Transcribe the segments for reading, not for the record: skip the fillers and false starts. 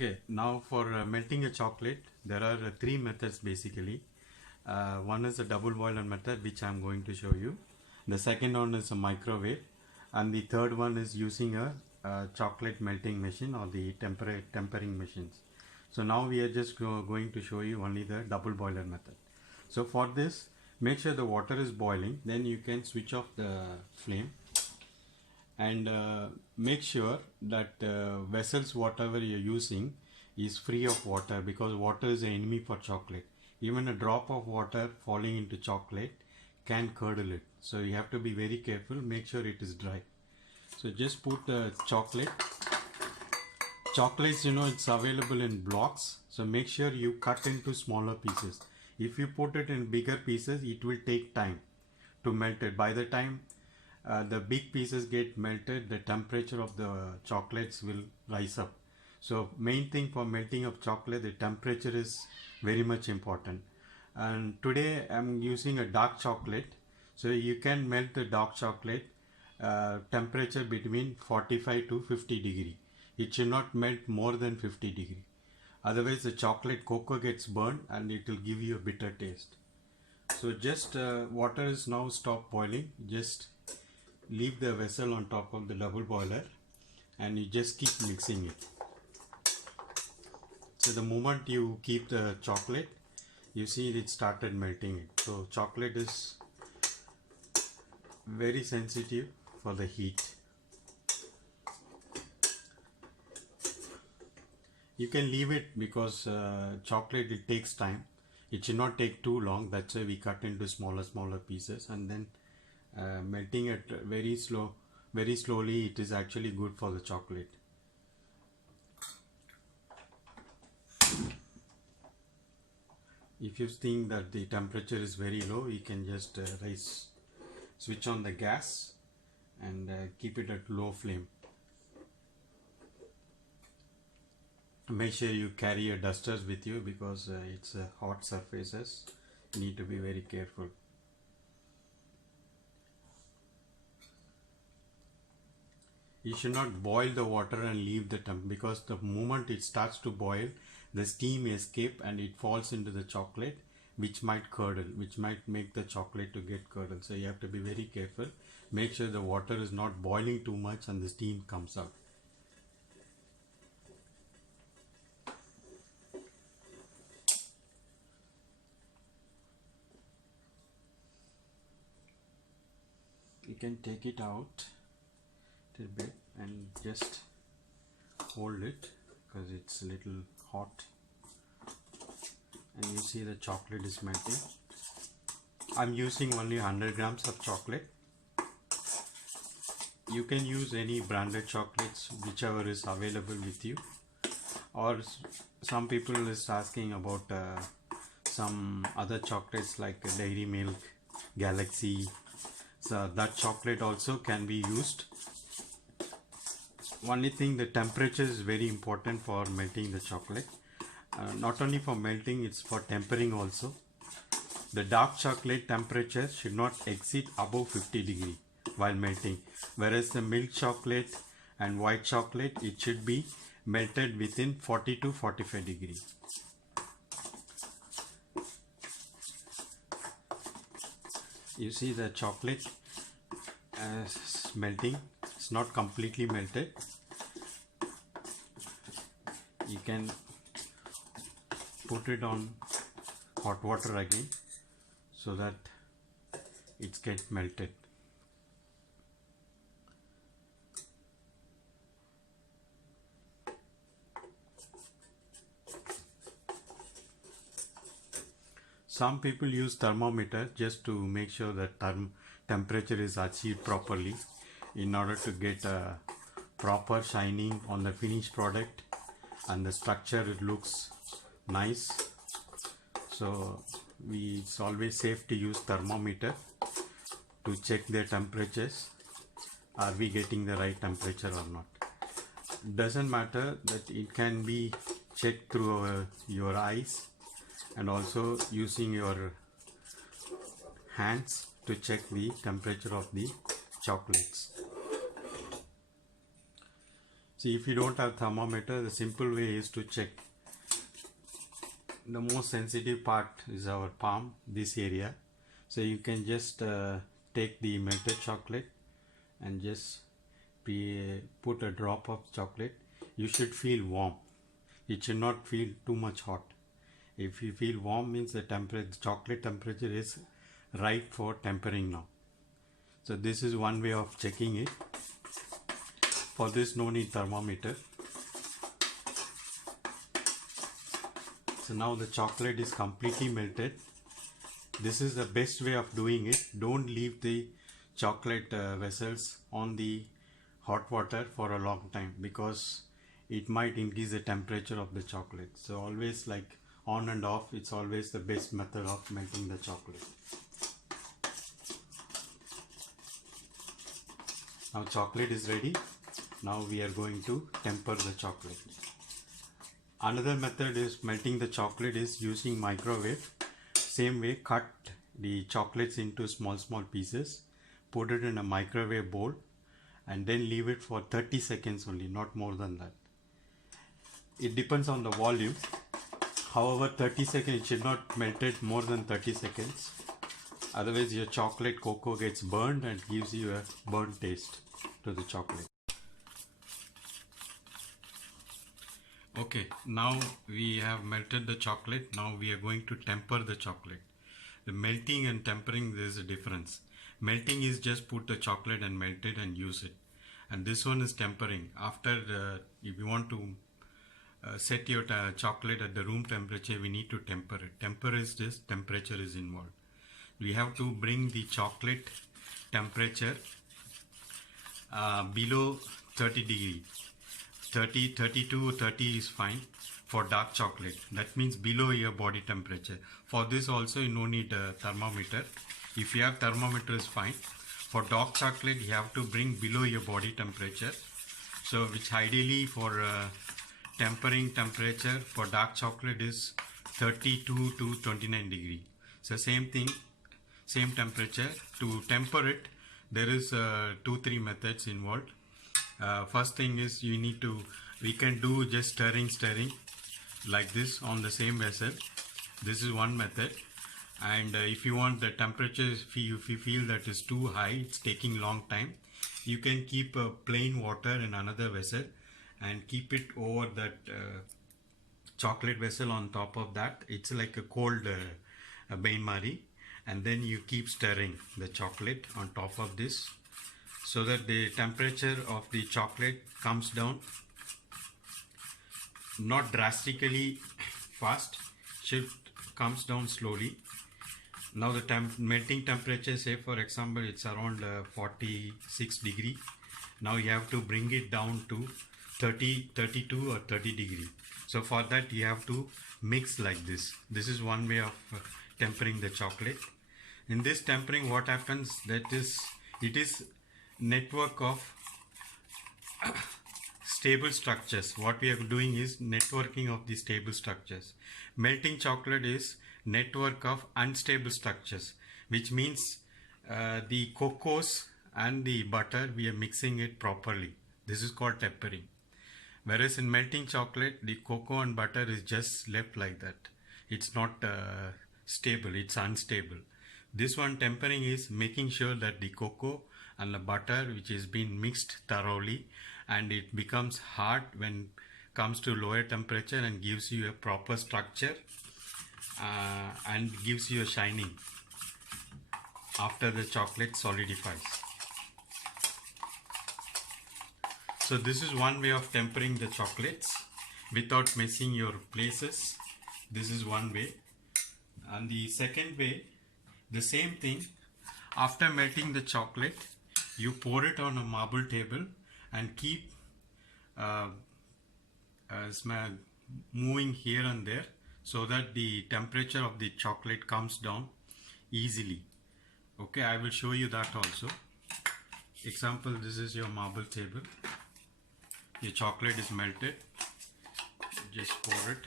Okay, now for melting a chocolate, there are three methods basically. One is a double boiler method, which I'm going to show you. The second one is a microwave, and the third one is using a chocolate melting machine or the tempering machines. So now we are just going to show you only the double boiler method. So for this, make sure the water is boiling, then you can switch off the flame, and make sure that vessels whatever you're using is free of water, because water is an enemy for chocolate. Even a drop of water falling into chocolate can curdle it, so you have to be very careful. Make sure it is dry. So just put the chocolates, it's available in blocks, so make sure you cut into smaller pieces. If you put it in bigger pieces, it will take time to melt it. By the time the big pieces get melted, the temperature of the chocolates will rise up. So main thing for melting of chocolate, the temperature is very much important. And today I'm using a dark chocolate, so you can melt the dark chocolate temperature between 45 to 50 degree. It should not melt more than 50 degree, otherwise the chocolate cocoa gets burned and it will give you a bitter taste. So just water is now stopped boiling. Just leave the vessel on top of the double boiler and you just keep mixing it. So the moment you keep the chocolate, you see it started melting it. So chocolate is very sensitive for the heat. You can leave it, because chocolate, it takes time. It should not take too long. That's why we cut into smaller pieces, and then melting it very slowly, it is actually good for the chocolate. If you think that the temperature is very low, you can just switch on the gas and keep it at low flame. Make sure you carry a dusters with you, because it's hot surfaces. You need to be very careful. You should not boil the water and leave the temp, because the moment it starts to boil, the steam escape and it falls into the chocolate, which might curdle, which might make the chocolate to get curdled. So you have to be very careful. Make sure the water is not boiling too much and the steam comes out. You can take it out a bit and just hold it, because it's a little hot, and you see the chocolate is melting. I'm using only 100 grams of chocolate. You can use any branded chocolates, whichever is available with you, or some people is asking about some other chocolates like Dairy Milk, Galaxy. So that chocolate also can be used. Only thing, the temperature is very important for melting the chocolate. Not only for melting, it's for tempering also. The dark chocolate temperature should not exceed above 50 degree while melting, whereas the milk chocolate and white chocolate, it should be melted within 40 to 45 degree. You see the chocolate is melting. It's not completely melted. You can put it on hot water again, so that it gets melted. Some people use thermometer just to make sure that temperature is achieved properly, in order to get a proper shining on the finished product, and the structure, it looks nice. So it's always safe to use thermometer to check their temperatures. Are we getting the right temperature or not? Doesn't matter, that it can be checked through your eyes, and also using your hands to check the temperature of the chocolates. See, if you don't have thermometer, the simple way is to check. The most sensitive part is our palm, this area. So you can just take the melted chocolate and just put a drop of chocolate. You should feel warm. It should not feel too much hot. If you feel warm, means the chocolate temperature is right for tempering now. So this is one way of checking it. For this, no need thermometer. So now the chocolate is completely melted. This is the best way of doing it. Don't leave the chocolate vessels on the hot water for a long time, because it might increase the temperature of the chocolate. So always, like, on and off, it's always the best method of melting the chocolate. Now chocolate is ready. Now we are going to temper the chocolate. Another method is melting the chocolate is using microwave. Same way, cut the chocolates into small pieces, put it in a microwave bowl, and then leave it for 30 seconds only, not more than that. It depends on the volume. However, 30 seconds, it should not melt it more than 30 seconds. Otherwise, your chocolate cocoa gets burned and gives you a burnt taste to the chocolate. Okay, now we have melted the chocolate. Now we are going to temper the chocolate. The melting and tempering, there is a difference. Melting is just put the chocolate and melt it and use it. And this one is tempering. After, if you want to set your chocolate at the room temperature, we need to temper it. Temper is this, temperature is involved. We have to bring the chocolate temperature below 30 degree. 32 or 30 is fine for dark chocolate. That means below your body temperature. For this also, you no need a thermometer. If you have thermometer, is fine. For dark chocolate, you have to bring below your body temperature. So which ideally for tempering temperature for dark chocolate is 32 to 29 degree. So same thing, same temperature. To temper it, there is 2-3 methods involved. First thing is we can do just stirring like this on the same vessel. This is one method. And if you want the temperature, if you feel that is too high, it's taking long time, you can keep plain water in another vessel and keep it over that chocolate vessel on top of that. It's like a cold bain-marie, and then you keep stirring the chocolate on top of this, so that the temperature of the chocolate comes down, not drastically fast, comes down slowly. Now the melting temperature, say for example, it's around 46 degree. Now you have to bring it down to 32 or 30 degree. So for that, you have to mix like this. This is one way of tempering the chocolate. In this tempering, what happens, it is network of stable structures. What we are doing is networking of the stable structures. Melting chocolate is network of unstable structures, which means the cocos and the butter, we are mixing it properly. This is called tempering. Whereas in melting chocolate, the cocoa and butter is just left like that. It's not stable, it's unstable. This one, tempering, is making sure that the cocoa and the butter, which is being mixed thoroughly, and it becomes hard when comes to lower temperature, and gives you a proper structure and gives you a shining after the chocolate solidifies. So this is one way of tempering the chocolates without messing your places. This is one way. And the second way, the same thing. After melting the chocolate, you pour it on a marble table and keep moving here and there, so that the temperature of the chocolate comes down easily. Okay, I will show you that also. Example, this is your marble table. Your chocolate is melted. Just pour it.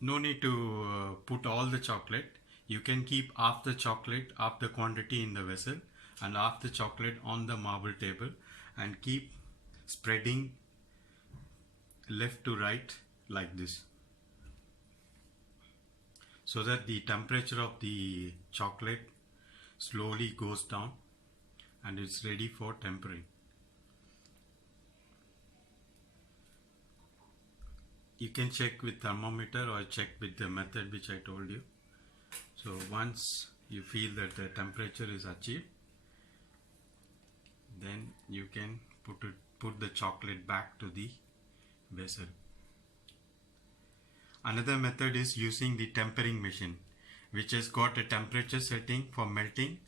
No need to put all the chocolate. You can keep half the chocolate, half the quantity in the vessel and half the chocolate on the marble table and keep spreading left to right like this, so that the temperature of the chocolate slowly goes down and it's ready for tempering. You can check with thermometer or check with the method which I told you. So once you feel that the temperature is achieved, then you can put the chocolate back to the vessel. Another method is using the tempering machine, which has got a temperature setting for melting,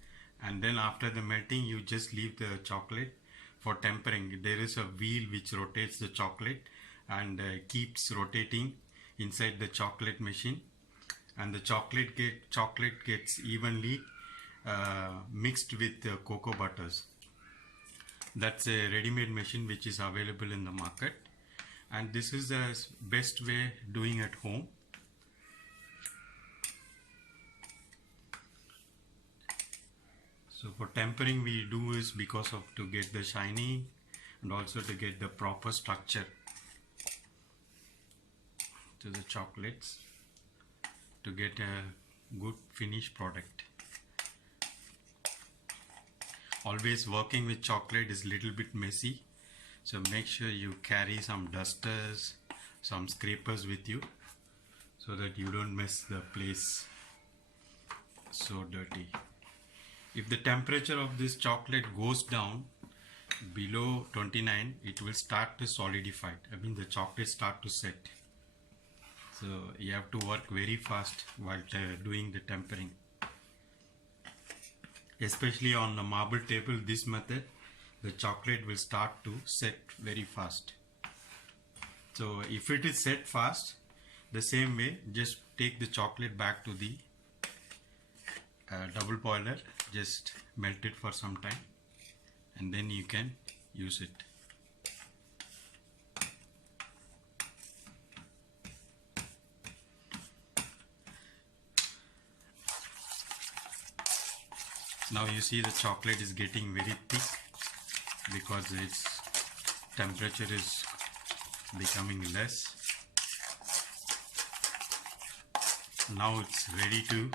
and then after the melting you just leave the chocolate for tempering. There is a wheel which rotates the chocolate and keeps rotating inside the chocolate machine, and the chocolate gets evenly mixed with the cocoa butters. That's a ready-made machine which is available in the market, and this is the best way doing at home. So for tempering we do is because of to get the shiny and also to get the proper structure to the chocolates, to get a good finished product. Always working with chocolate is a little bit messy, so make sure you carry some dusters, some scrapers with you so that you don't mess the place so dirty. If the temperature of this chocolate goes down below 29, it will start to solidify. I mean the chocolate start to set. So you have to work very fast while doing the tempering. Especially on the marble table, this method, the chocolate will start to set very fast. So if it is set fast, the same way, just take the chocolate back to the double boiler, just melt it for some time and then you can use it. Now you see the chocolate is getting very thick because its temperature is becoming less. Now it's ready to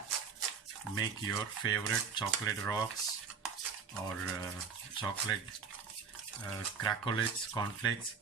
make your favorite chocolate rocks or chocolate cracolets, cornflakes,